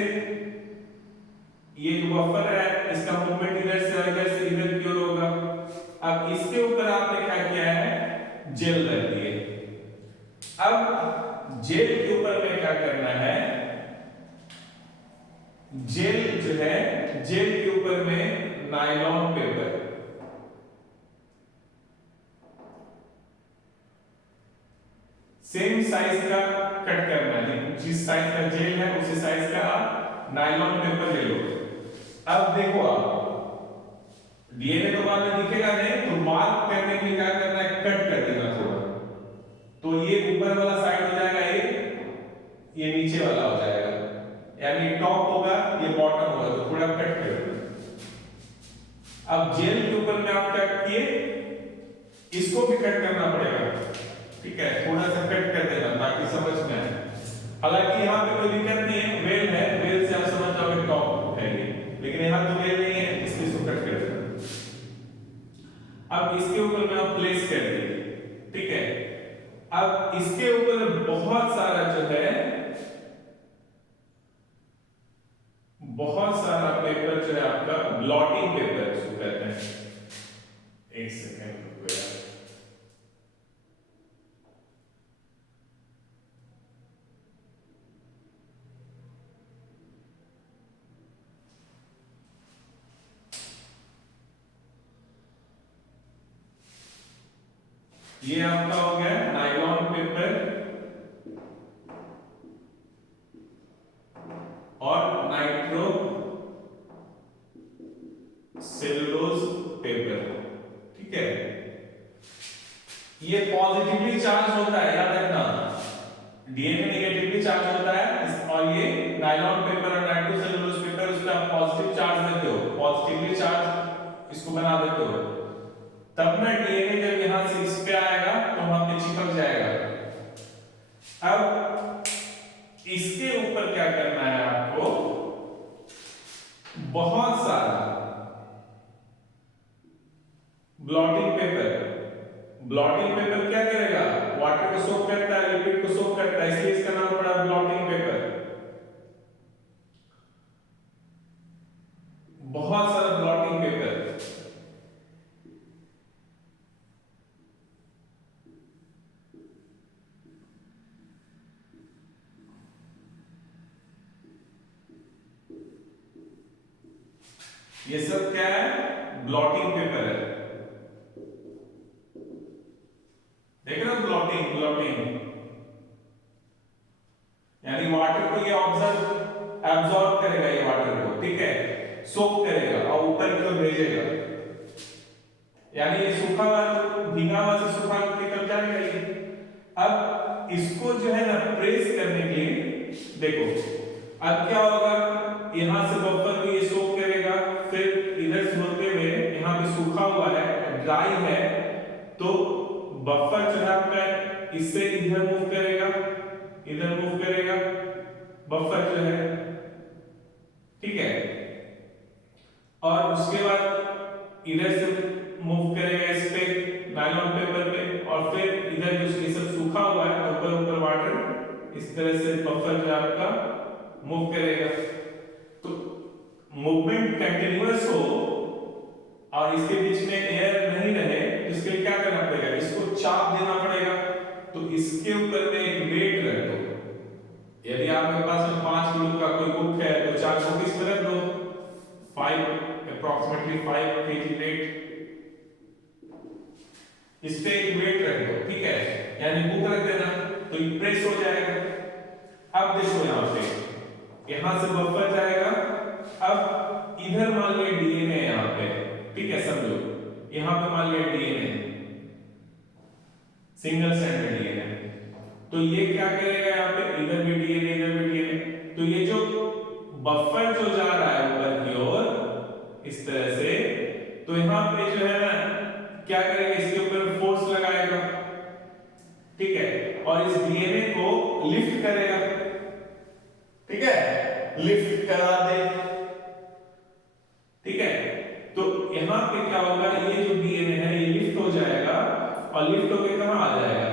ये जो बफर है इसका मूवमेंट इधर से इधर से इधर की ओर होगा। अब इसके ऊपर आपने क्या किया है, जेल रख दिए। अब जेल के ऊपर में क्या करना है, जेल जो है, जेल के ऊपर में नायलॉन पेपर, सेम साइज का कट करना है, जिस साइज का जेल है उसी साइज का आप नायलॉन पेपर ले लो। अब देखो आप डीएनए तो बाद में दिखेगा नहीं, तो मार्क करने के लिए क्या करना है, कट कर देना थोड़ा, तो ये ऊपर वाला साइड हो जाएगा, ये नीचे वाला हो जाएगा, यानी टॉप होगा ये बॉटम होगा, तो थोड़ा कट कर देना। अब जेल के ऊपर में आप क्या किए, इसको भी कट करना पड़ेगा, ठीक है, थोड़ा सा कट कर देना ताकि समझ में आए। हालांकि यहाँ पे कोई दिक्कत नहीं है, वेल है, वेल से आप समझ जाओगे टॉप है ये, लेकिन यहाँ तो वेल नहीं है इसलिए इसको कट कर देना। अब इसके ऊपर में आप प्लेस कर दिए, ठीक है। अब इसके ऊपर बहुत सारा जो है, बहुत सारा पेपर जो है आपका ब्लॉटिंग पेपर इसको कहते हैं। एक सेकेंड रुको यार, ये आपका हो गया नायलॉन पेपर और नाइट्रो सेलुलोज पेपर, ठीक है। ये पॉजिटिवली चार्ज होता है, याद रखना, डीएनए नेगेटिवली चार्ज होता है, और ये नायलॉन पेपर और नाइट्रो सेलुलोज पेपर उसका पॉजिटिव चार्ज देते हो, पॉजिटिवली चार्ज इसको बना देते हो, तब ना डीएनए जब यहां से इस पे आएगा तो वहां पे चिपक जाएगा। अब इसके ऊपर क्या करना है आपको, बहुत सारा ब्लॉटिंग पेपर, ब्लॉटिंग पेपर क्या करेगा, वाटर को सोक करता है, लिक्विड को सोक करता है, इसलिए इसका नाम पड़ा ब्लॉटिंग पेपर। बहुत सारा ब्लॉटिंग पेपर, ये सब क्या है, ब्लॉटिंग पेपर है, देख रहे हो, ब्लॉटिंग, ब्लॉटिंग यानी वाटर को ये एब्जॉर्ब करेगा, ये वाटर को, ठीक है, सोक करेगा और ऊपर की ओर भेजेगा, यानी ये सूखा हुआ भीगा हुआ से सूखा निकल जाएगा ये। अब इसको जो है ना प्रेस करने के लिए देखो, अब क्या होगा, यहां से बफर को ये सोक करेगा, फिर इधर से होते हुए यहां पे सूखा हुआ है, ड्राई है, तो बफर जो है आपका इससे इधर मूव करेगा, इधर मूव करेगा बफर जो है, ठीक है, और उसके बाद इधर से मूव करेगा इस पे नायलॉन पेपर पे, और फिर इधर जो ये सब सूखा हुआ है तो ऊपर ऊपर वाटर इस तरह से बफर जो आपका मूव करेगा। तो मूवमेंट कंटिन्यूअस हो और इसके बीच में एयर नहीं रहे तो इसके लिए क्या करना पड़ेगा, इसको चाप देना पड़ेगा। तो इसके ऊपर में एक वेट रख दो, यदि आपके पास में 5 किलो का कोई बुक है तो 4 बुक इस पर रख दो, 5 kg वेट, इस पे एक वेट रख दो, ठीक है, यानी बुक रख देना तो ये प्रेस हो जाएगा। अब देखो यहां पे, यहां से बफर जाएगा, अब इधर मान लिया डीएनए यहां पे, ठीक है, समझो यहां पे मान लिया डीएनए, सिंगल स्ट्रैंडेड डीएनए, तो ये क्या करेगा, यहां पे इधर भी डीएनए, इधर भी डीएनए, तो ये जो बफर जो जा रहा है ऊपर की ओर इस तरह से। तो यहाँ पे जो है ना क्या करेगा, इसके ऊपर फोर्स लगाएगा, ठीक है, और इस डीएनए को लिफ्ट करेगा, ठीक है, लिफ्ट करा दे, ठीक है। तो यहाँ पे क्या होगा, ये जो डीएनए है ये लिफ्ट हो जाएगा और लिफ्ट होके कहाँ आ जाएगा,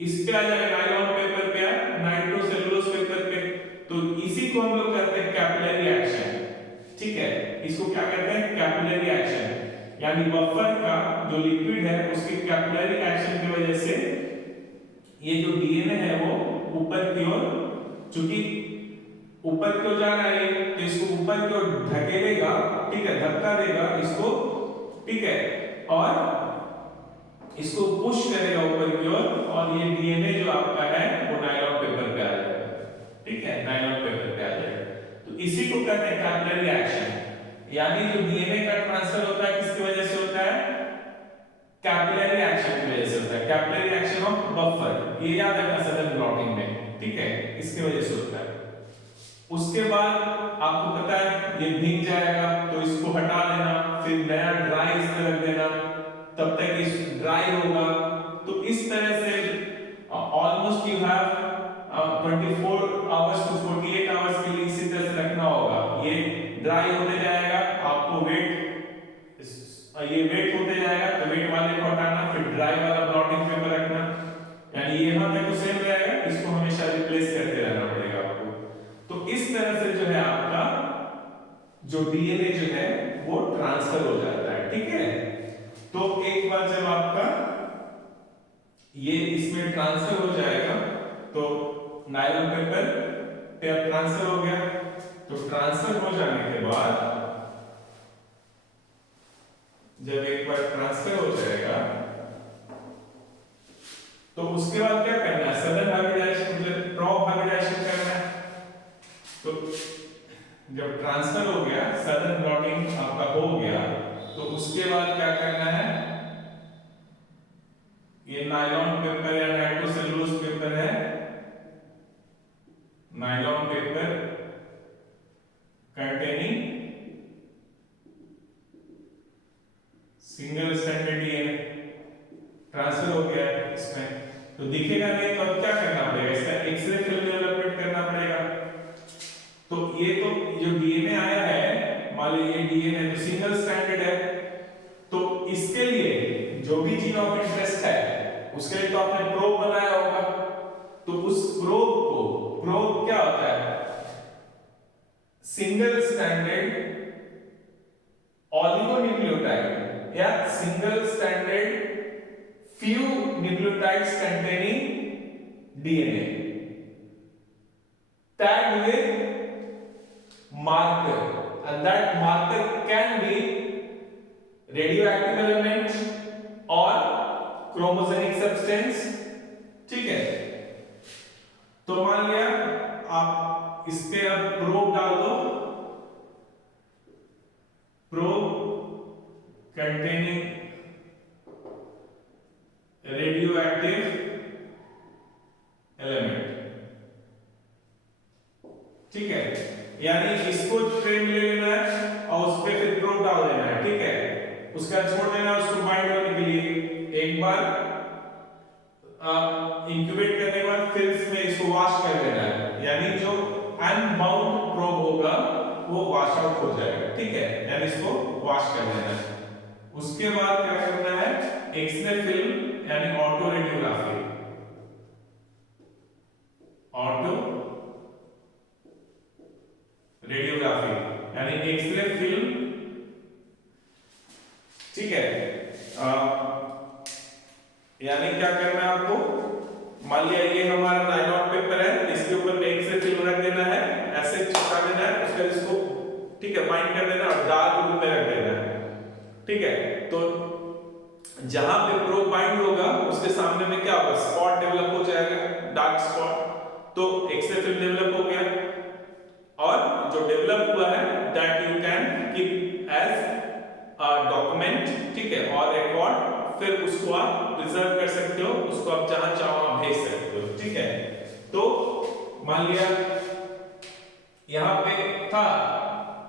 इस पे आ जाएगा, नायलॉन पेपर पे, नाइट्रोसेलुलोज पेपर पे। तो इसी को हम लोग कहते हैं कैपिलरी एक्शन, ठीक है, इसको क्या कहते हैं, कैपिलरी एक्शन, यानी बफर का जो लिक्विड है उसके कैपिलरी एक्शन की वजह से ये जो डीएनए है वो ऊपर की ओर, चूंकि ऊपर की ओर जा रहा है तो इसको ऊपर की ओर धकेलेगा, ठीक है, धक्का देगा इसको, ठीक है, और इसको पुश करेगा ऊपर की ओर, और ये डीएनए जो आपका है वो नायलॉन पेपर पे आ जाएगा, ठीक है, नायलॉन पेपर पे आ जाएगा। तो इसी को कहते हैं कैपिलरी एक्शन, यानी जो डीएनए का ट्रांसफर होता है किसकी वजह से होता है, कैपिलरी एक्शन की वजह से होता है, कैपिलरी एक्शन ऑफ बफर, ये याद रखना सडन ब्लॉटिंग में, ठीक है, इसकी वजह से होता है। उसके बाद आपको पता है ये भीग जाएगा तो इसको हटा देना, फिर नया ड्राई इस पे रख देना, तब तक इस ड्राई होगा। तो इस तरह से almost you have 24 hours to 48 hours के लिए इसी तरह से रखना होगा। ये ड्राई होते जाएगा, आपको ये वेट होते जाएगा, तो वेट वाले को हटाना, फिर ड्राई वाला ब्लॉटिंग पेपर रखना, यानी ये यहाँ तक तो सेम रहेगा, इसको हमेशा रिप्लेस करते रहना पड़ेगा आपको। तो इस तरह से जो है आपका जो डीएनए जो है वो ट्रांसफर हो जाता है, ठीक है। तो एक बार जब आपका ये इसमें ट्रांसफर हो जाएगा तो नायलॉन पेपर पे अब ट्रांसफर हो गया, तो ट्रांसफर हो जाने के बाद जब एक बार ट्रांसफर हो जाएगा तो उसके बाद क्या करना है, सडन हाइब्रिडाइजेशन मतलब क्रॉप हाइब्रिडाइजेशन करना है। तो जब ट्रांसफर हो गया, सडन ब्लॉटिंग आपका हो गया, तो उसके बाद क्या करना है, ये नायलॉन पेपर या नाइट्रोसेलुलोज पेपर है, nylon paper containing single stranded DNA transfer हो गया है इसमें, तो दिखेगा नहीं, तो अब क्या करना पड़ेगा, इसका एक्सरे फिल्म डेवलपमेंट करना पड़ेगा। तो ये तो जो डीएनए आया है, मान लीजिए ये डीएनए तो सिंगल स्ट्रैंडेड है, तो इसके लिए जो भी जीन ऑफ इंटरेस्ट है उसके लिए तो आपने प्रोब बनाया होगा, तो उस प्रोब क्या होता है, सिंगल स्ट्रैंडेड ऑलिगोन्यूक्लियोटाइड या single stranded few nucleotides containing DNA tagged with marker, and that marker can be radioactive element or chromogenic substance, ठीक है। तो मान लिया आप इस पे अब प्रोब डाल दो, प्रोब containing रेडियोएक्टिव एलिमेंट, ठीक है, यानी इसको ट्रे में ले लेना है और उस पे फिर प्रोब डाल देना है, ठीक है, उसका छोड़ देना है उसको बाइंड होने के लिए। एक बार इंक्यूबेट करने के बाद फिर इसमें इसको वॉश कर देना है, यानी जो अनबाउंड प्रोब होगा वो वॉश आउट हो जाएगा, ठीक है, यानी इसको वॉश कर देना है। उसके बाद क्या करना है, एक्सरे फिल्म यानी ऑटो रेडियोग्राफी, ऑटो रेडियोग्राफी यानी एक्सरे फिल्म, ठीक है। यानी क्या करना है आपको, मान लिया ये हमारा नायलॉन पेपर है, इसके ऊपर एक्सरे फिल्म रख देना है, ऐसे चिपका देना है, उसके बाद इसको, ठीक है, बाइंड कर देना और डार्क रूम में रख देना है, ठीक है। तो जहां पे प्रोब बाइंड होगा उसके सामने में क्या होगा, स्पॉट डेवलप हो जाएगा, डार्क स्पॉट, तो एक्सरे फिल्म डेवलप हो गया, और जो डेवलप हुआ है that you can keep as a document, ठीक है, और रिकॉर्ड, फिर उसको आप प्रिजर्व कर सकते हो, उसको आप जहां चाहो आप भेज सकते हो, ठीक है। तो मान लिया यहां पे था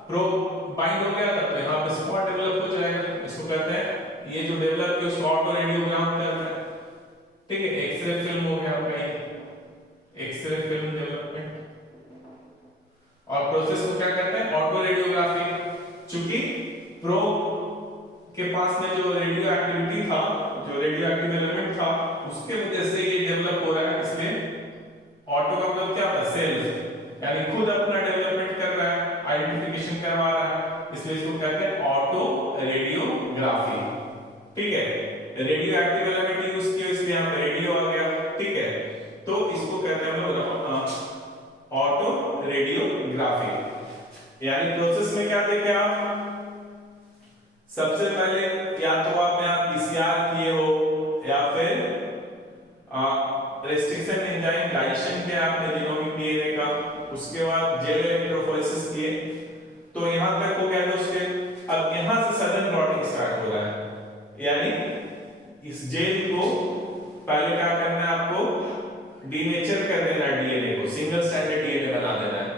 प्रोब बाइंड हो गया तब तो यहाँ पे स्पॉट डेवलप हो जाएगा। इसको कहते हैं, ये जो डेवलप किया उसको ऑटो रेडियोग्राम कर रहा है। ठीक है, एक्सरे फिल्म हो गया आपका, एक्सरे फिल्म डेवलपमेंट। और प्रोसेस को क्या कहते हैं, ऑटो रेडियोग्राफी। चूंकि प्रोब के पास में जो रेडियो एक्टिविटी था, जो रेडियो एक्टिव एलिमेंट था, उसके वजह से ये डेवलप हो रहा है। इसमें ऑटो का मतलब क्या होता है, सेल्फ, यानी खुद अपना डेवलपमेंट कर रहा है, आइडेंटिफिकेशन करवा रहा है, इसलिए इसको कहते हैं ऑटो रेडियोग्राफी। ठीक है, रेडियो एक्टिव एलिमेंट यूज किया, इसलिए यहां पे रेडियो आ गया। ठीक है, तो इसको कहते हैं हम लोग ऑटो रेडियोग्राफी। यानी प्रोसेस में क्या देखे आप, सबसे पहले या तो आप यहाँ पीसीआर किए हो या फिर रेस्ट्रिक्शन एंजाइम डाइजेशन किया आपने जीनोमिक डीएनए का, उसके बाद जेल इलेक्ट्रोफोरेसिस किए, तो यहाँ तक हो गया दोस्तों। अब यहाँ से सडन ब्लॉटिंग स्टार्ट हो रहा है, यानी इस जेल को पहले क्या करना है, आपको डीनेचर कर देना है डीएनए को, सिंगल स्ट्रैंडेड डीएनए बना देना है।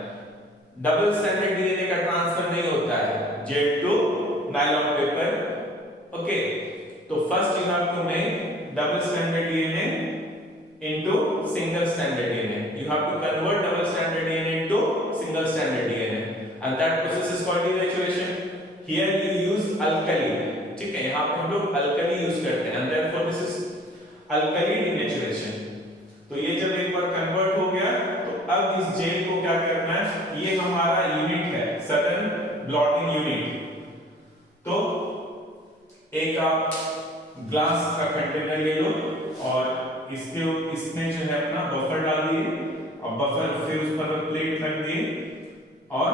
डबल स्ट्रैंडेड डीएनए का ट्रांसफर नहीं होता है gel to nylon paper. Okay, तो first you have to make double stranded DNA into single stranded DNA. You have to convert double stranded DNA into single stranded DNA, and that process is called denaturation. Here you use alkali. ठीक है, यहाँ पे हम लोग alkali use करते हैं, and therefore this is alkali denaturation. तो ये जब एक बार कन्वर्ट हो गया, तो अब इस जेल को क्या करना है, ये हमारा यूनिट है, सडन ब्लॉटिंग यूनिट। तो एक आप ग्लास का कंटेनर ले लो और इसमें जो है अपना बफर डाल दिए, और बफर फिर उस पर प्लेट रख दिए, और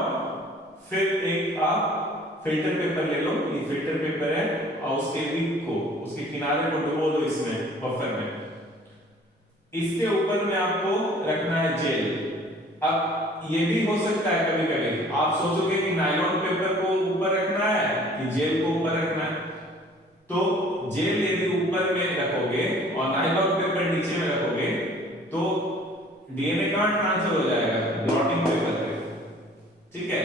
फिर एक आप फिल्टर पेपर ले लो, ये फिल्टर पेपर है, और उसके विक को, उसके किनारे को डुबो दो इसमें, बफर में। इसके ऊपर में आपको रखना है जेल। अब ये भी हो सकता है कभी कभी आप सोचोगे कि नायलॉन पेपर को ऊपर रखना है कि जेल को ऊपर रखना है, तो जेल यदि ऊपर में रखोगे और नायलॉन पेपर नीचे में रखोगे, तो डीएनए कहां ट्रांसफर हो जाएगा, ब्लॉटिंग पेपर पे। ठीक है,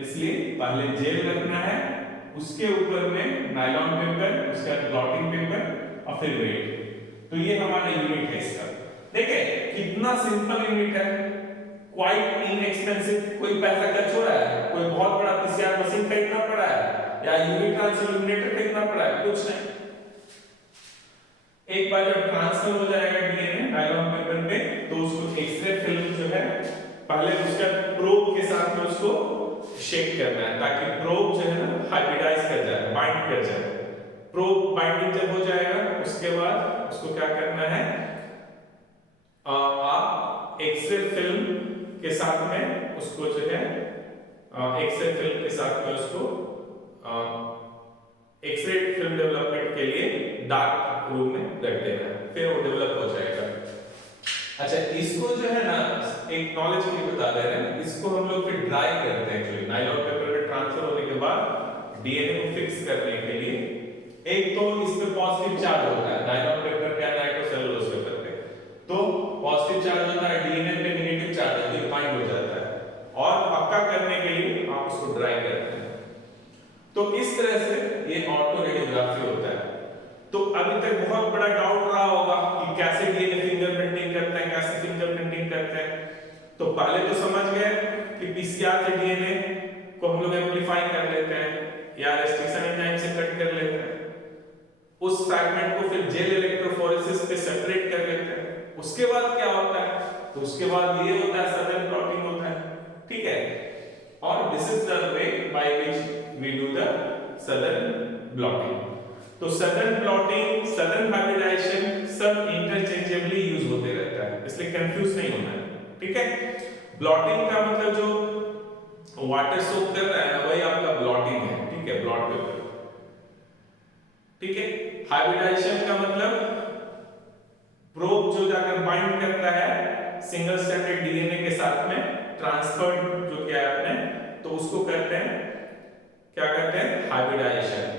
इसलिए पहले जेल रखना है, उसके ऊपर में नायलॉन पेपर, उसके बाद ब्लॉटिंग पेपर, और फिर वेट। तो ये हमारा यूनिट है इसका। देखिए कितना सिंपल यूनिट है, क्वाइट इनएक्सपेंसिव, कोई पैसा खर्च हो रहा है, कोई बहुत बड़ा पीसीआर मशीन खरीदना पड़ा है या यूनिट ट्रांसफर खरीदना पड़ा है, कुछ नहीं। एक बार जब ट्रांसफर हो जाएगा डीएनए नायलॉन पेपर पे, तो उसको एक्सरे फिल्म जो है पहले उसका प्रोब के साथ में उसको शेक करना है, ताकि प्रोब जो है ना हाइब्रिडाइज कर जाए, बाइंड कर जाए। प्रोब बाइंडिंग जब हो जाएगा, उसके बाद उसको क्या करना है, आप एक्सरे फिल्म के साथ में उसको जो है एक्सरे फिल्म के साथ में उसको एक्सरे फिल्म डेवलपमेंट के लिए डार्क रूम में रख देना है, फिर वो डेवलप हो जाएगा। अच्छा, इसको जो है ना एक नॉलेज के लिए बता दे रहे हैं, इसको हम लोग फिर ड्राई करते हैं एक्चुअली, नायलॉन पेपर पे ट्रांसफर होने के बाद डीएनए को फिक्स करने के लिए। एक तो इस पे पॉजिटिव चार्ज होता है नायलॉन पेपर पे या नाइट्रोसेलुलोज पेपर पे, तो पॉजिटिव चार्ज होता है, डीएनए पे नेगेटिव चार्ज होता है, बाइंड हो जाता है, और पक्का करने के लिए आप उसको ड्राई करते हैं। तो इस तरह से ये ऑटो रेडियोग्राफी होता है। तो अभी तक बहुत बड़ा डाउट रहा होगा कि कैसे डीएनए फिंगरप्रिंटिंग करते हैं, कैसे फिंगरप्रिंटिंग करते हैं। तो पहले तो समझ गए कि पीसीआर से डीएनए को हम लोग एम्प्लीफाई कर लेते हैं या रेस्ट्रिक्शन एंजाइम से कट कर लेते हैं, उस फ्रैगमेंट को फिर जेल इलेक्ट्रोफोरेसिस पे सेपरेट कर लेते हैं। उसके बाद क्या होता है, तो उसके बाद ये होता है सडन ब्लॉटिंग होता है। ठीक है, और this is the way by which we do the Southern blotting. तो सडन ब्लॉटिंग, सडन हाइब्रिडाइजेशन सब इंटरचेंजेबली यूज होते रहता है, इसलिए कंफ्यूज नहीं होना है। ठीक है, ब्लॉटिंग का मतलब जो वाटर सोक कर रहा है ना, वही आपका ब्लॉटिंग है। ठीक है, ब्लॉट पेपर। ठीक है, हाइब्रिडाइजेशन का मतलब प्रोब जो जाकर बाइंड करता है सिंगल स्ट्रैंडेड डीएनए के साथ में, ट्रांसफर जो किया है आपने, तो उसको कहते हैं, क्या कहते हैं, हाइब्रिडाइजेशन।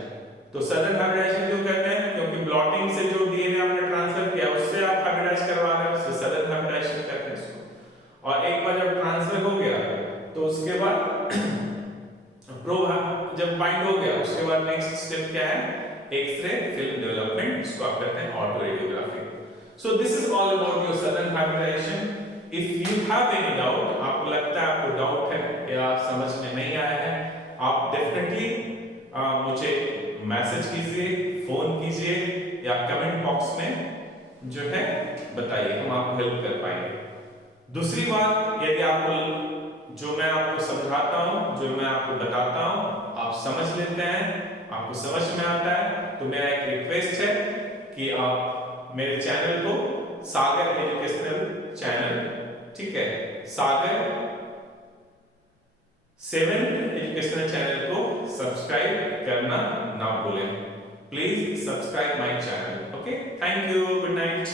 तो सडन हाइब्रिडाइजेशन क्यों कहते हैं, क्योंकि ब्लॉटिंग से जो डीएनए आपने ट्रांसफर किया उससे आप हाइब्रिडाइज करवा रहे हो, इसलिए सडन हाइब्रिडाइजेशन कहते हैं इसको। और एक बार जब ट्रांसफर हो गया, तो उसके बाद प्रो जब बाइंड हो गया उसके बाद नेक्स्ट स्टेप क्या है, एक्सरे फिल्म डेवलपमेंट, इसको आप कहते हैं autoradiography. So this is all about your Southern hybridization. If you have any doubt, आपको लगता है आपको डाउट है या समझ में नहीं आया है, आप डेफिनेटली मुझे मैसेज कीजिए, फोन कीजिए या कमेंट बॉक्स में जो है बताइए, हम आपको हेल्प कर पाएंगे। दूसरी बात, यदि आपको जो मैं आपको समझाता हूं, जो मैं आपको बताता हूं, आप समझ लेते हैं, आपको समझ में आता है, तो मेरा एक रिक्वेस्ट है कि आप मेरे चैनल को सागर एजुकेशनल चैनल, ठीक है, सागर 7 एजुकेशनल चैनल को सब्सक्राइब करना ना भूलें। Please subscribe my channel. Okay, thank you, good night.